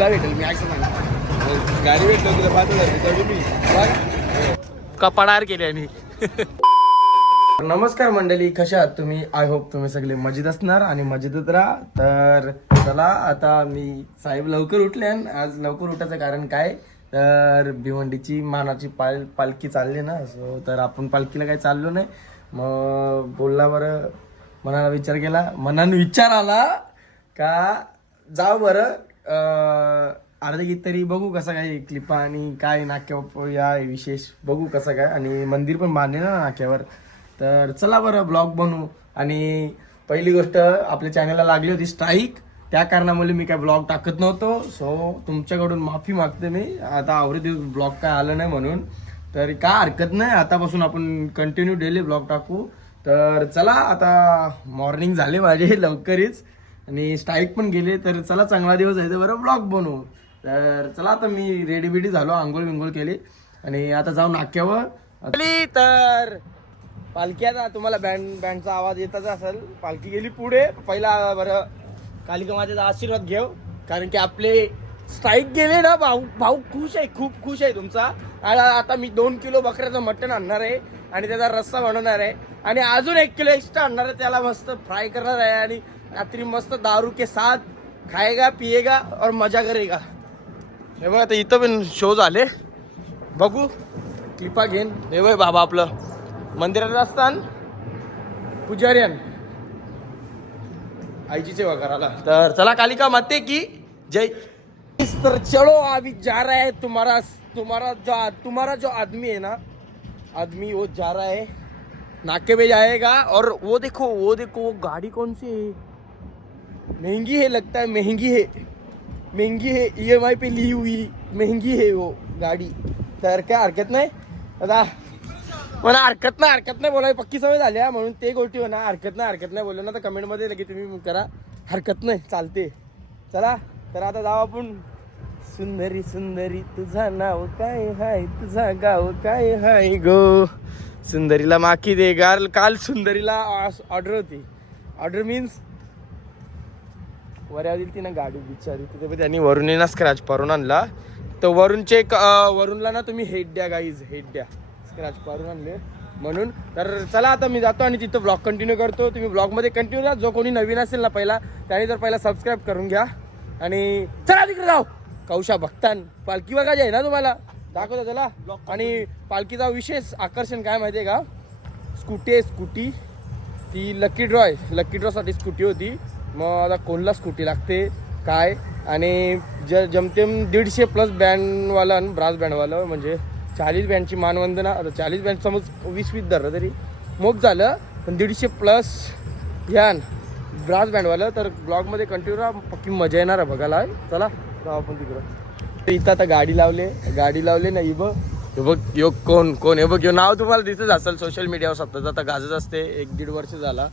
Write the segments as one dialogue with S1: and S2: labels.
S1: तुला भेटेल मी असं
S2: गाडी भेटलो तुला पाच हजार देतो मी
S1: कपाडार केले आणि. नमस्कार मंडळी कशा आहात तुम्ही? आय होप तुम्ही सगळे मजेत असणार आणि मजेतच राहा. तर चला आता मी साहेब लवकर उठले आणि आज लवकर उठायचं कारण काय? तर भिवंडीची मानाची पाल पालखी चालली ना सो तर आपण पालखीला काही चाललो नाही. मग बोलला बरं मनाला विचार केला. मनानं विचार आला का जाऊ बरं. अर्धा गीत तरी बघू कसं काय क्लिपा आणि काय नाक्या या विशेष बघू कसं काय. आणि मंदिर पण बांधले ना नाक्यावर. तर चला बरं ब्लॉग बनवू आणि पहिली गोष्ट आपल्या चॅनलला लागली होती स्ट्राईक त्या कारणामुळे मी काय ब्लॉग टाकत नव्हतो. सो तुमच्याकडून माफी मागते मी. आता आवडते ब्लॉग काय आलं नाही म्हणून. तर काय हरकत नाही. आतापासून आपण कंटिन्यू डेली ब्लॉग टाकू. तर चला आता मॉर्निंग झाले माझे लवकरच. आणि स्ट्राईक पण गेले तर चला चांगला दिवस आहे तर बरं ब्लॉग बनवू. तर चला आता मी रेडी बिडी झालो आंघोळ विंघोळ केली. आणि आता जाऊ नाक्यावर. आली तर! पालखी आता तुम्हाला बँड बँडचा आवाज येतच असेल. पालखी गेली पुढे. पहिला बरं कालिका माझ्याचा आशीर्वाद घेऊ. कारण की आपले स्ट्राईक गेले ना भाऊ भाऊ खुश आहे खूप खुश आहे तुमचा. आता मी दोन किलो बकऱ्याचं मटण आणणार आहे आणि त्याचा रस्सा बनवणार आहे. आणि अजून एक किलो एक्स्ट्रा आणणार आहे त्याला मस्त फ्राय करणार आहे आणि रात्री मस्त दारू के साथ खाएगा पिएगा और मजा करेगा. हे बघ आता इथं पण शो झाले. बघू. कृपा घेन. हे बघ बाबा आपलं. मंदिरात असतान पुजारीयन आईची सेवा करायला तर चला कालिका माते की जय. तर चलो अभी जा रहा है तुम्हाला तुम्हारा जो तुम्हारा जो आदमी है ना आदमी वो जा रहा है नाके पे जाएगा और वो देखो वो देखो वो गाड़ी कौन सी है? महंगी है लगता है महंगी है। महंगी है ई पे ली हुई महंगी है वो गाडी। तर काय हरकत नाही? आता मला हरकत नाही हरकत नाही बोलाय पक्की सवय झाली आहे म्हणून ते गोष्टी म्हणा हरकत नाही हरकत नाही बोललो ना तर कमेंटमध्ये लगेच तुम्ही करा. हरकत नाही चालते चला तर आता जाऊ आपण. सुंदरी सुंदरी तुझा नाव काय हाय? तुझा गाव काय हाय गो? सुंदरीला माखी दे गाल काल सुंदरीला ऑर्डर होती. ऑर्डर मीन्स वऱ्या दिली ती ना गाडी बिचारी. तिथे पण त्यांनी वरून ना स्क्रॅच पारून आणला. तर वरूनचे एक, वरूनला ना तुम्ही हेट द्या गाईज हेड द्या. स्क्रॅच पारून आणले. म्हणून तर चला आता मी जातो आणि तिथं ब्लॉग कंटिन्यू करतो. तुम्ही ब्लॉगमध्ये कंटिन्यू राहा. जो कोणी नवीन असेल ना पहिला त्याने तर पहिला सबस्क्राईब करून घ्या. आणि चला तिकडे जाऊ. कौशा भक्तान पालखी बघायची आहे ना तुम्हाला? दाखवतो चला. आणि पालखीचा विशेष आकर्षण काय माहिती आहे का? स्कूटी आहे स्कूटी. ती लकी ड्रॉ आहे. लकी ड्रॉसाठी स्कूटी होती. मग आता कोणला स्कूटी लागते? काय? आणि ज जमतेम दीडशे प्लस बँडवाला आणि ब्रास बँडवालं म्हणजे चाळीस बँडची मानवंदना आता चाळीस बँड समज वीस वीस धरलं तरी मोग झालं पण दीडशे प्लस यान ब्रास बँडवालं तर ब्लॉगमध्ये कंटिन्यू राहा. पक्की मजा येणार आहे बघायला. चला. जाऊ आपण तिकडं. इथं आता गाडी लावले गाडी लावले ना बघ हे बघ यो कोण कोण? हे बघ यो नाव तुम्हाला दिसत असेल सोशल मीडियावर स्वतःच आता गाजत असते एक दीड वर्ष झाला.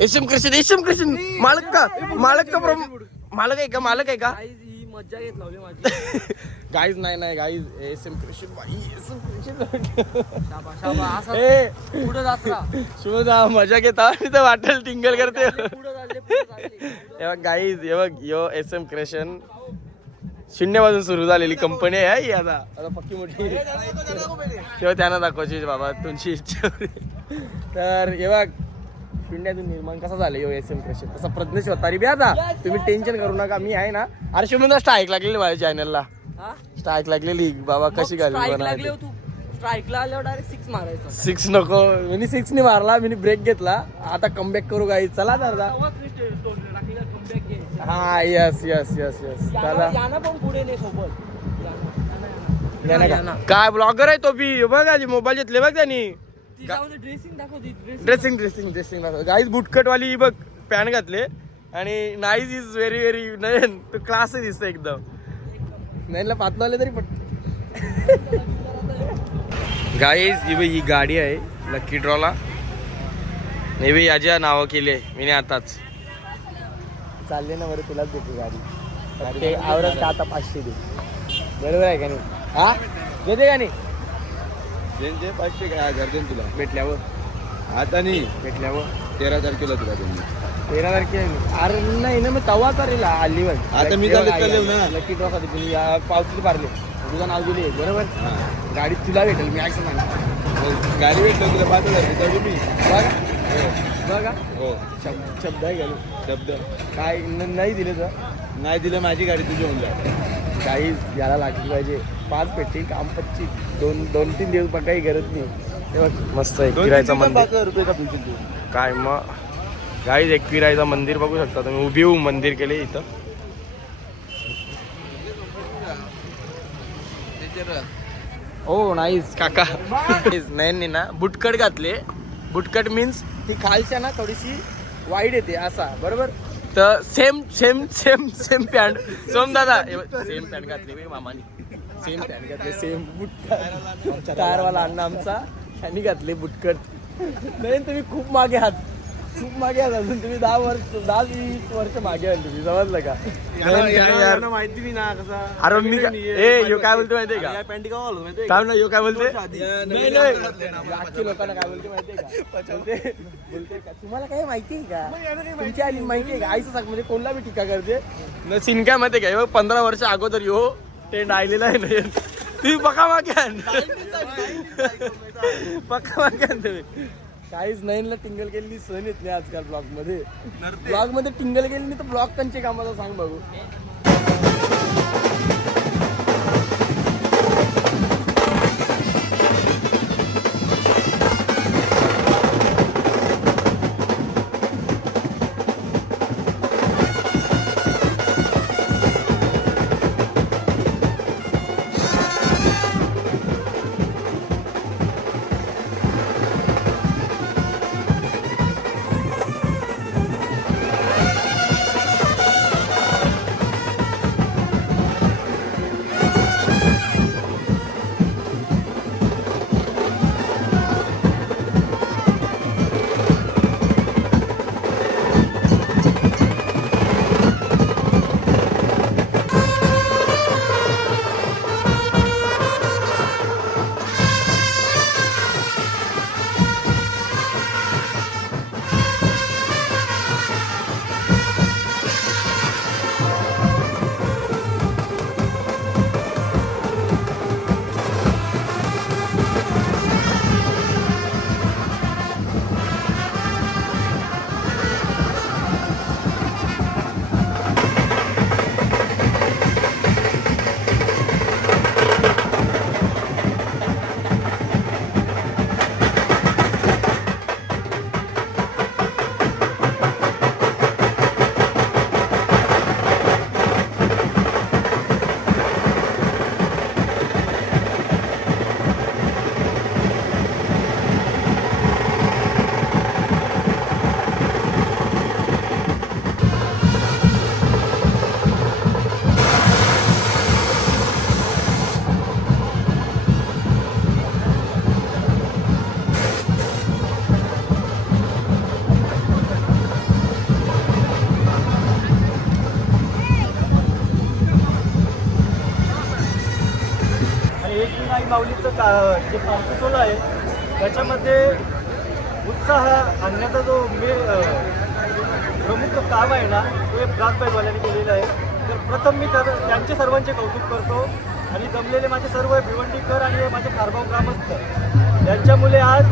S1: S M Krishna S M Krishna मालक का? मालक का मालक आहे का? मालक आहे का?
S3: ही मज्जा घेत लावली माझी.
S1: गाईज नाही नाही गाईज एस एम कृष्ण बाई. एस एम कृष्ण
S3: पुढे जात राहा.
S1: शुभदा मजा घेता तर वाटेल टिंगल करते. गाईज हे बघ यो एस एम क्रेशन शून्यापासून सुरू झालेली कंपनी आहे ही आता. आता पक्की मोठी. तेव्हा त्यांना दाखवायची बाबा तुमची इच्छा होती. तर हे बघ शून्यातून निर्माण कसा झाला यो एस एम क्रेशन तसा प्रज्ञेश होता बी आता. तुम्ही टेन्शन करू नका मी आहे ना. अरे शुभदा स्ट्राईक लागलेली माझ्या चॅनलला
S3: हा?
S1: स्ट्राईक लागलेली. बाबा कशी
S3: स्ट्राईक लागले
S1: घाली
S3: हो तू? स्ट्राईकला आल्यावर डायरेक्ट सिक्स मारायचा.
S1: सिक्स नको. मी सिक्सने मारला मी ब्रेक घेतला. आता कमबॅक करू गाई चला दादा. हा यस यस यस यस
S3: याना
S1: दादा
S3: याना पण पुढे नाही सोबत. याना, याना,
S1: याना का?
S3: याना.
S1: काय ब्लॉगर आहे तो बी? बघ आधी मोबाईल घेतले बघ त्यांनी.
S3: ड्रेसिंग दाखव
S1: dressing dressing dressing guys bootcut वाली बघ पॅन्ट घातले. आणि nice is very very Nayan. Tu class दिसतो एकदम. नयनला पातलं आले तरी पण. गाईज ही बघ ही गाडी आहे लकी ड्रॉला हे बी याच्या नावं केली मी आताच. चालले ना बरं तुलाच देते गाडी. ते आवरच का आता पाचशे दे. बरोबर आहे का नाही? हा? देते का नाही?
S2: त्यांचे पाचशे काय हजार देईन तुला.
S1: भेटल्यावर.
S2: आता नाही.
S1: भेटल्यावर.
S2: तेरा तारखेला तुला त्यांनी
S1: तेरा तारखेला अरे नाही ना मग तवा करेल हल्ली बघ.
S2: आता मी चालत चाललो ना.
S1: लकी ड्रॉ या पावती पारले. तुझं नाव दिले. बरोबर?
S2: हा.
S1: गाडीत तुला भेटेल मी असं सांग
S2: मग गाडी भेटलं तुला पाच हजार तेवढे मी.
S1: बघा. बघा.
S2: हो.
S1: शब्द शब्द आहे घालू
S2: शब्द.
S1: काय न- नाही दिले तर?
S2: नाही दिलं माझी गाडी तुझी होऊन जाईल.
S1: काही याला लागली पाहिजे. पाच पेटी काम पच्ची दोन दोन तीन दिवस पण काही गरज नाही. मस्त आहे किरायचं
S2: पाच
S1: मंदिर.
S2: हजार रुपये का बिलकुल तू
S1: काय मग? गाईज एक किरायचं मंदिर बघू शकता तुम्ही. उभी होऊन मंदिर केले इथं. ओ नाईस काका. नाही ना बुटकट घातले. बुटकट मीन्स ही खालच्या ना थोडीशी वाईट येते असा बरोबर? तर same same same same pant सोम दादा सेम पॅन्ट घातली मामाने मामानी. सेम पॅन्ट घातले सेम बुटकट. टायरवाला अण्णा आमचा त्यांनी घातले बुटकट. नाही तुम्ही खूप मागे आहात. खूप मागे अजून. तुम्ही दहा वर्ष दहा वीस वर्ष मागे आहात तुम्ही समजलं का? यार.
S2: माहिती नाही ना कसा
S1: अरे मी का- ए यो काय बोलतो माहितीये का?
S2: पॅन्टी का घालू माहिती
S1: काय ना यो काय बोलते नाही नाही आजच्या लोकांना काय बोलते माहितीये का? बोलते बोलते का? तुम्हाला काय माहितीये का? तुमची आली माहितीये का? आईचं सांग म्हणजे कोणला बी टीका करते? न सीन काय माहितीये का? पंधरा वर्ष अगोदर यो टेंट आलेला आहे ना तुम्ही बघा मागे. बघा मागे तुम्ही. काहीच नाईनला टिंगल केलेली सण येत नाही आजकाल ब्लॉगमध्ये. ब्लॉगमध्ये टिंगल केली नाही तर ब्लॉग त्यांचे कामाला सांग बघू
S3: जे कॉम्पिटोल आहे. त्याच्यामध्ये उत्साह आणण्याचा जो मे प्रमुख काम आहे ना तो एक ब्रासबाईवाल्यांनी केलेलं आहे. तर प्रथम मी तर त्यांचे सर्वांचे कौतुक करतो आणि जमलेले माझे सर्व भिवंडीकर आणि माझे खारभाव ग्रामस्थ. यांच्यामुळे आज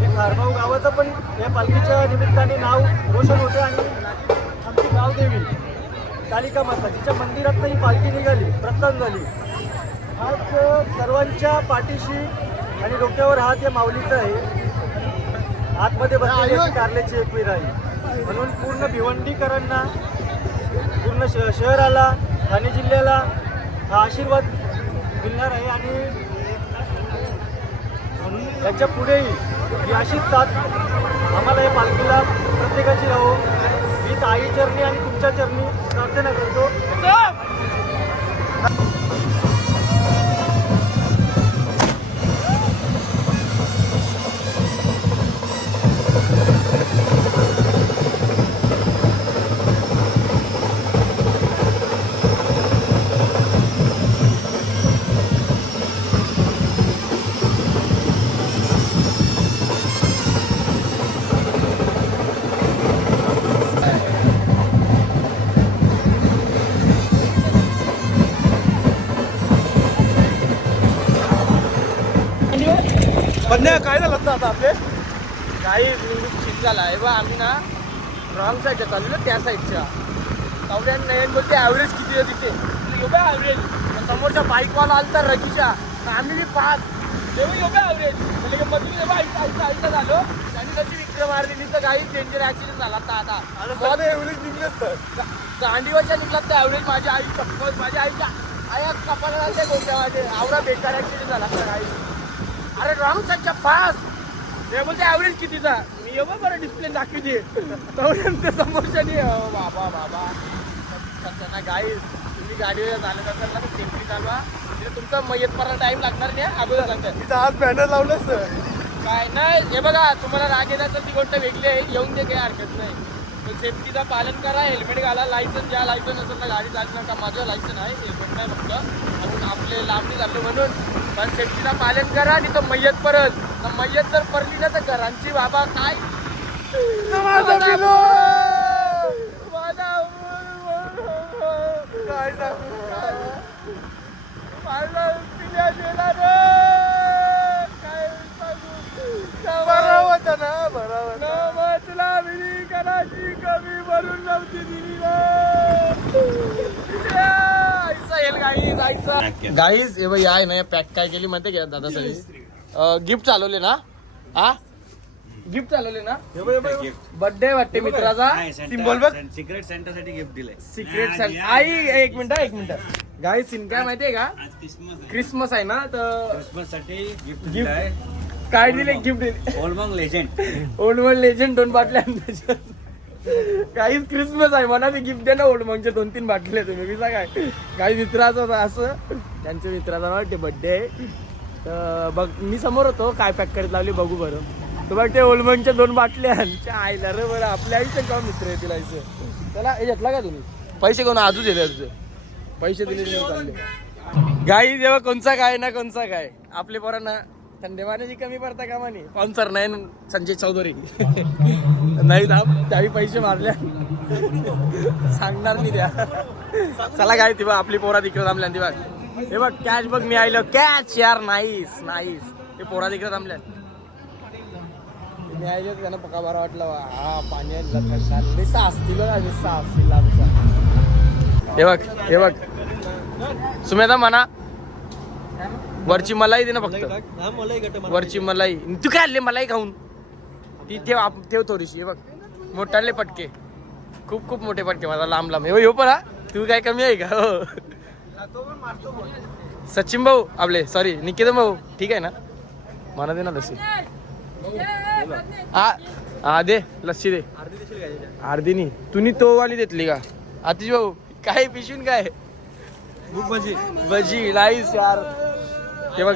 S3: हे खारभाऊ गावाचं पण या पालखीच्या निमित्ताने नाव रोशन होतं आणि आमची गावदेवी कालिका माता तिच्या मंदिरातनं ही पालखी निघाली प्रस्थान झाली. आज सर्वांच्या पाठीशी आणि डोक्यावर हात या माऊलीचा आहे. आतमध्ये बसलेली कारल्याची एक विहीर आहे. म्हणून पूर्ण भिवंडीकरांना पूर्ण श शहराला ठाणे जिल्ह्याला हा आशीर्वाद मिळणार आहे आणि याच्या पुढेही ही अशीच साथ आम्हाला या पालखीला प्रत्येकाची राहो. हीच आई चरणी आणि तुमच्या चरणी प्रार्थना करतो.
S2: नाही, काय झालं आता आपले?
S1: काही ठीक झाला. आहे बा आम्ही ना रॉंग साईडच्या चालू ना त्या साईडच्या तेवढ्या नयन बोलते ॲव्हरेज किती आहे तिथे? एवढं ॲव्हरेज समोरच्या बाईकवाला आला तर रकीच्या आम्ही बी पाच तेव्हा एवढं ॲव्हरेज म्हणजे की मधून जेव्हा ऐकता ऐकता ऐकता झालो. त्यांनी कशी विक्रम मारलेली तर काही डेंजर ॲक्सिडेंट झाला आता आता.
S2: एवढेच निघलेच तर.
S1: गांडीवरच्या निघला तर ॲव्हरेज माझी आई चप्पल माझ्या आईच्या आया कपाळाला त्या गोष्टी माझे आवडा बेकार ॲक्सिडेंट झाला तर आई अरे रॉंग साईडच्या पास. ते बोलते ॲव्हरेज कितीचा? मी एवढं बरं डिस्प्ले दाखवते तेवढ्या समोरच्यानी बाबा बाबा. सध्या गाई तुम्ही गाडीवर चालत असाल ना सेफ्टी चालवा. म्हणजे तुमचा मयतपर्यंत टाइम लागणार नाही अगोदर सांगतात
S2: तिथं आज बॅनर लावलं सर
S1: काय नाही हे बघा तुम्हाला राग येत असेल ती गोष्ट वेगळी आहे येऊन दे काही हरकत नाही. पण सेफ्टीचं पालन करा हेल्मेट घाला लायसन ज्या लायसन असेल तर गाडी चालू नका माझं लायसन आहे हेल्मेट नाही फक्त. म्हणून आपले लांबणी झालो म्हणून पण सेफ्टीचं पालन करा आणि तो मयत परत तर मयत जर पडली ना तर घरांची बाबा काय
S2: माझा पिलो!
S1: माझा-
S2: काय सांगू?
S1: माझा पिल्या गेला रे. काय सांगू?
S2: बरा होता ना
S1: नावातला विधी करायची कमी भरून नव्हती दिली गाईज हे बाई आहे ना पॅक काय केली माहिती घ्या दादा सगळी? गिफ्ट चालवले ना? हा गिफ्ट चालवले ना? बर्थडे वाटते मित्राचा.
S2: सिम्बॉल बघ.
S4: सिक्रेट सेंटरसाठी गिफ्ट दिलंय.
S1: सिक्रेट आई एक मिनिट एक मिनिट. गाई सीन काय माहितीये का?
S4: क्रिसमस
S1: आहे. ना तर
S4: क्रिसमससाठी गिफ्ट. दिलंय.
S1: काय दिले गिफ्ट दिले.
S4: ओलमंग लेजेंड
S1: ओल्ड वर्ल्ड लेजंड दोन बाटल्या काहीच क्रिसमस आहे. मला मी गिफ्ट दे ना ओल्ड मगचे दोन तीन बाटले तुम्ही मी काय काही मित्राचं होतं असं. त्यांच्या मित्राचा वाटते बड्डे आहे तर बघ मी समोर होतो. काय पॅक करत लावली बघू बरं. तर बघ ते ओल्डमनच्या दोन बाटल्या च्या आईला रे बरं. आपल्या आईचं का मित्र येतील आईचं. चला हे घेतला का तुम्ही? पैसे कोण आजूच येते तुझे. पैसे दिले गाई जेव्हा कोणचा काय ना कोणचा काय आपले पोरांना थंडेवाण्याची कमी पडता कामा नाही स्पॉन्सर नाही संजय चौधरी. नाही दाम त्याही पैसे मारल्या सांगणार मी त्या. चला काय ती बघ आपली पोरा तिकडे थांबल्या ती बघ. हे बघ कॅच बघ मी आयलो. कॅच यार नाईस नाईस हे पोरा तिकडे थांबल्या मी आयलो त्यांना पका बरा वाटला. वा. हा पाणी आहे. निस्सा असतील निस्सा असतील आमचा. हे बघ हे बघ. सुमेधा म्हणा वरची मलाई दे ना फक्त.
S3: हा
S1: वरची मलाई. तू काय आणले मलाई खाऊन? ती ठेव आप- ठेव थोडीशी हे बघ. मोठाले पटके. खूप खूप मोठे पटके मला लांब लांब. हे हो पण हा तू काय कमी आहे का? हो. सचिन भाऊ आपले सॉरी निकेतन भाऊ. ठीक आहे ना? मला दे ना लस्सी. हा हा दे लस्सी दे. अर्धी नी तुम्ही तो वाली देतली का? आतिश भाऊ काय पिशून काय? भजी. भजी लाईस यार. हे बघ.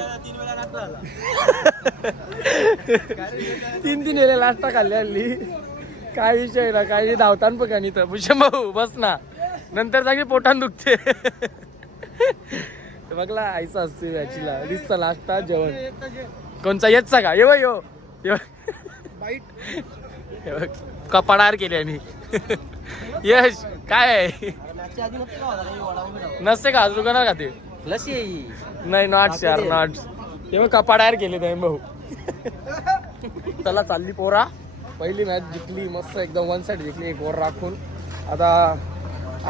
S1: तीन तीन वेळे नाश्ता खाल्ली हल्ली. काय विषय ना काही धावतान पण का भूषण भाऊ बस ना. नंतर चांगली पोटान दुखते. बघला आईचा असते याचीला. दिसता नाश्ता जेवण. कोणचा? येतचा का? ये बघ यो. कपाडार केली आणि यश काय आहे? नसते का? आज दुकानात खाते.
S3: लसी
S1: नाही नॉट्स यार नॉट्स तेव्हा कपाडायर केले ते भाऊ. त्याला चालली पोरा. पहिली मॅच जिंकली मस्त एकदम वन साइड जिंकली एक ओव्हर राखून. आता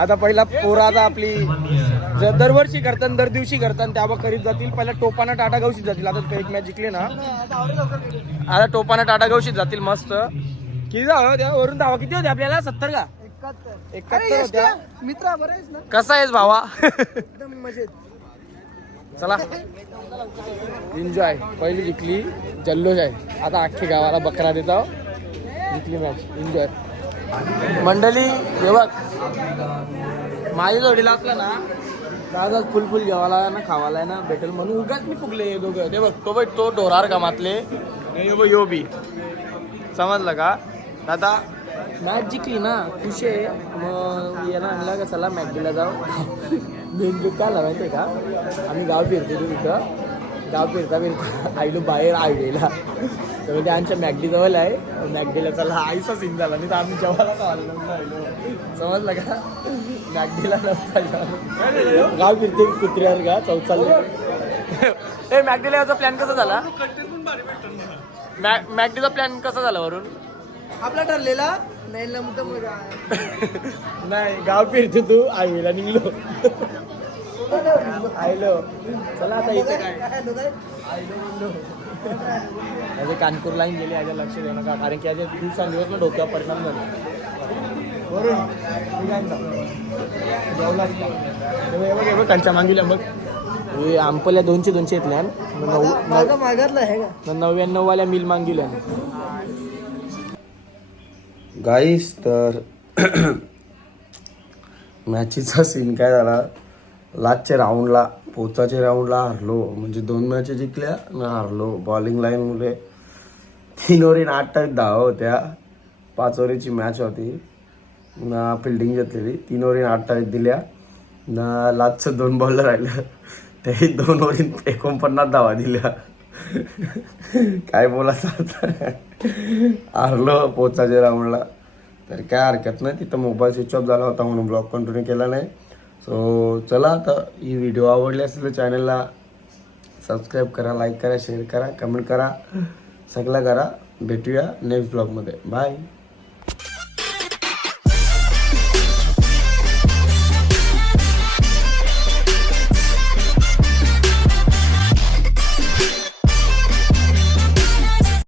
S1: आता पहिला पोरा आता आपली दरवर्षी करतात दर दिवशी करतात त्यावर करीत जातील. पहिला टोपाना टाटा गवशीत जातील. आता एक मॅच जिंकले ना. आता टोपाना टाटा गवशीत जातील मस्त. किती धावा वरून धावा किती होते आपल्याला? सत्तर का? एकाहत्तर. होत्या?
S3: मित्रा बरं आहेस ना?
S1: कसा आहेस भावा?
S3: एकदम मजेत.
S1: चला. एन्जॉय पहिली जिंकली जल्लोष आहे. आता अख्खी गावाला बकरा देतो. जिंकली मॅच एन्जॉय मंडळी हे बघ. माझ्या जोडीला असला ना दादा फुल फुल जेवायला ना खावाला ना भेटेल म्हणून उगाच मी फुगले दोघं. ते बघ तो बघ तो डोरार कामातले. यो बी. समजलं का? आता मॅच जिंकली ना खुश आहे. मग याला आणला का चला मॅच दिला जाऊ. मेन काय झालं माहिती आहे का? आम्ही गाव फिरतो तिथं. गाव फिरता फिरता आईलो बाहेर आयडेला तर म्हणजे आमच्या मॅगडी जवळ आहे. मॅगडीला चला आईचा सीन झाला. नाही तर आम्ही नव्हतं आयलो समजलं का? मॅगडीला नव्हता. गाव फिरते कुत्र्यावर का? चौचाल ए मॅकडीला याचा प्लॅन कसा झाला? मॅ- मॅकडीचा प्लॅन कसा झाला वरून
S2: आपला ठरलेला नाही लमत
S1: नाही गाव फिरतो तू. आईला निघलो. आयलो चला आता इथे काय? याचे कानपूर लाईन गेली याच्या लक्ष देऊ नका. कारण की याच्या दिवसांदिवस ना डोक्यावर परिणाम झाले. त्यांच्या मागील बघ हे आंपल्या दोनशे दोनशे येतल्या नऊ
S2: माझा मागातला आहे का?
S1: नव्याण्णव वाल्या मिल मागील्या गाईस तर मॅचीचा सीन काय झाला? लास्टच्या राऊंडला पोचाच्या राऊंडला हरलो. म्हणजे दोन मॅच जिंकल्या ना हरलो. बॉलिंग लाईनमुळे तीन ओव्हरीन आठ धावा होत्या. पाच ओव्हरीची मॅच होती. ना फिल्डिंग घेतलेली. तीन ओव्हरीन आठ दिल्या. ना लास्टचं दोन बॉलर राहिलं तेही दोन ओव्हरीन एकोणपन्नास धावा दिल्या. काय बोलायचं आता? हारलो पोचाच्या राऊंडला तर काय हरकत नाही तिथं मोबाईल स्विच ऑफ झाला होता म्हणून ब्लॉग कंटिन्यू केला नाही. सो चला आता ही व्हिडिओ आवडली असेल तर चॅनलला सबस्क्राईब करा लाईक करा शेअर करा कमेंट करा. सगळं करा. भेटूया नेक्स्ट ब्लॉगमध्ये बाय